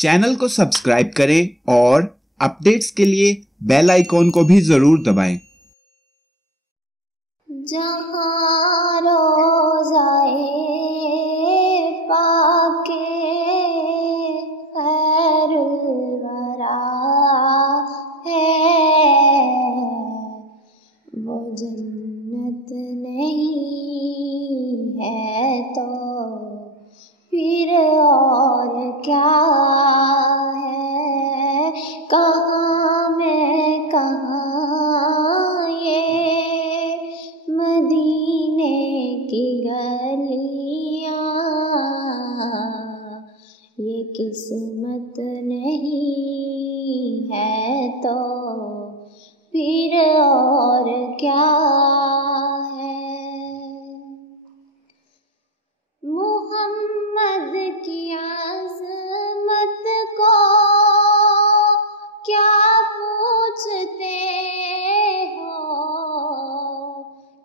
Channel को subscribe करें और अपडेट्स के लिए बेल आइकॉन को भी जरूर दबाएं। जहाँ रोज़ाए पाके खैरुल वरा है, वो जन्नत नहीं है तो फिर और क्या है। कहाँ मैं कहाँ ये मदीने की गलियाँ, ये किस्मत नहीं है तो फिर और क्या है। मोहम्मद की अज़मत को क्या पूछते हो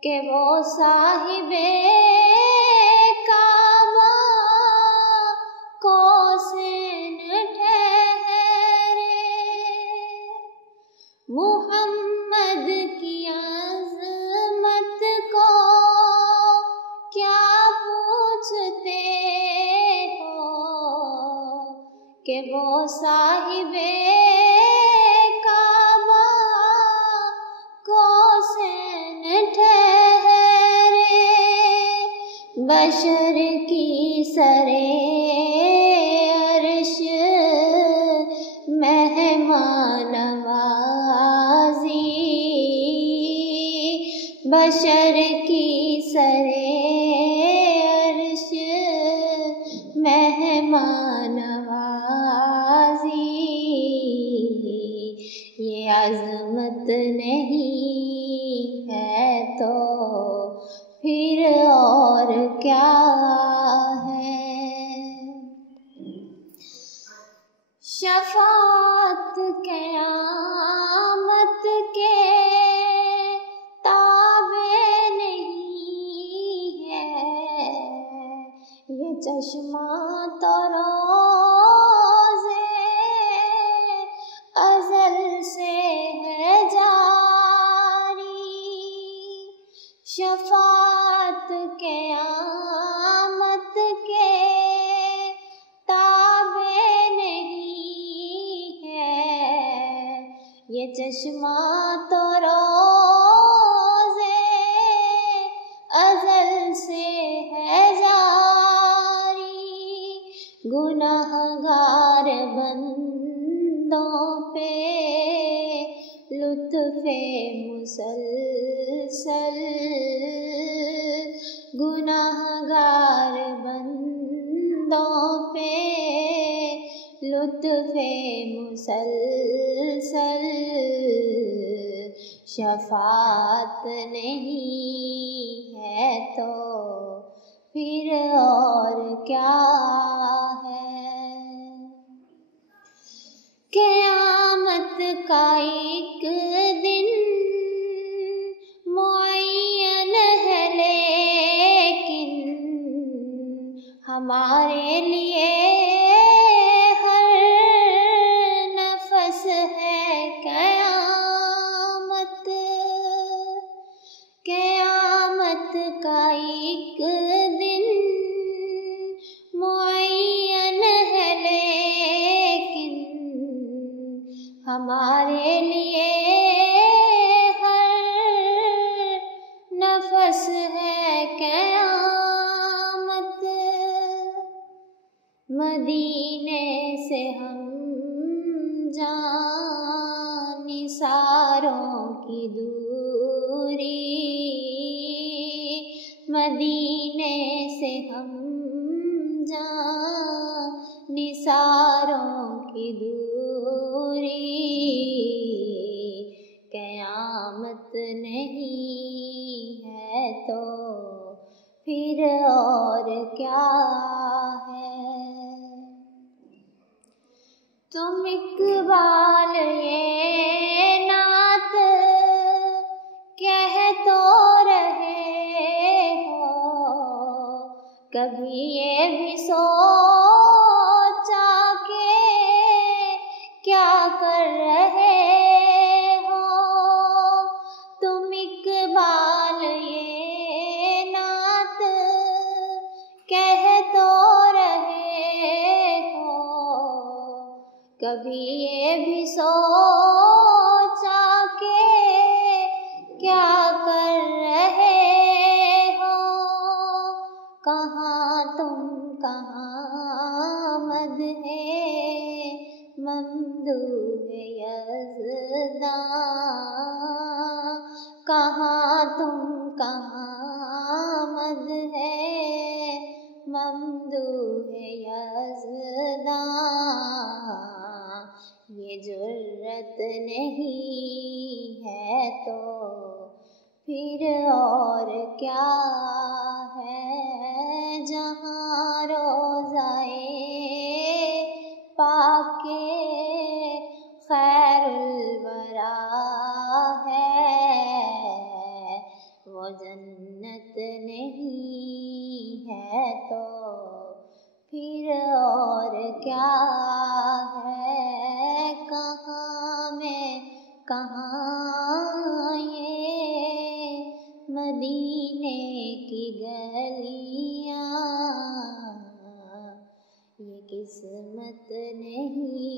कि वो साहिबे काबा कौसेन ठहरे। मोहम्मद की अज़मत को क्या पूछते हो कि वो साहिबे काबा कौसेन ठहरे। बशर की सरे अर्श मेहमान नवाज़ी, बशर की सरे अर्श मेहमान नवाज़ी, ये अज़मत नहीं है तो फिर और क्या है। शफ़ाअत क़यामत के ताबे नहीं है, ये चश्मा तो रोज़े अज़ल से है जारी। शफ़ाअत क़यामत के ताबे नहीं है, ये चश्मा तो रोज़े अज़ल से है जारी। गुनाहगार बंदों पे लुत्फ़े मुसलसल, गुनाहगार बंदों पे लुत्फ़े मुसलसल। शफ़ाअत नहीं है तो फिर और क्या है। क़यामत का एक दिन मुअय्यन है लेकिन हमारे लिए हर नफ़स है क़यामत। क़यामत का एक दिन मुअय्यन है लेकिन हमारे लिए हर नफ़स है क़यामत। मदीने से हम जानिसारों की दूरी, मदीने से हम जानिसारों की दूरी, क़यामत नहीं है तो फिर और क्या है। तुम इकबाल ये नात कह तो रहे हो, कभी ये भी सोचा के कभी ये भी सोचा के क्या कर रहे हो, कहाँ तुम कहाँ मद है ममदूह यज़दां, कहाँ तुम कहाँ मद है ममदूह यज़दां। ये जुर्रत नहीं है तो फिर और क्या है, जहाँ रोज़ाए पाक खैरुल वरा है, वो जन्नत नहीं है तो फिर और क्या है, कहाँ मैं कहाँ ये मदीने की गलियाँ, ये किस्मत नहीं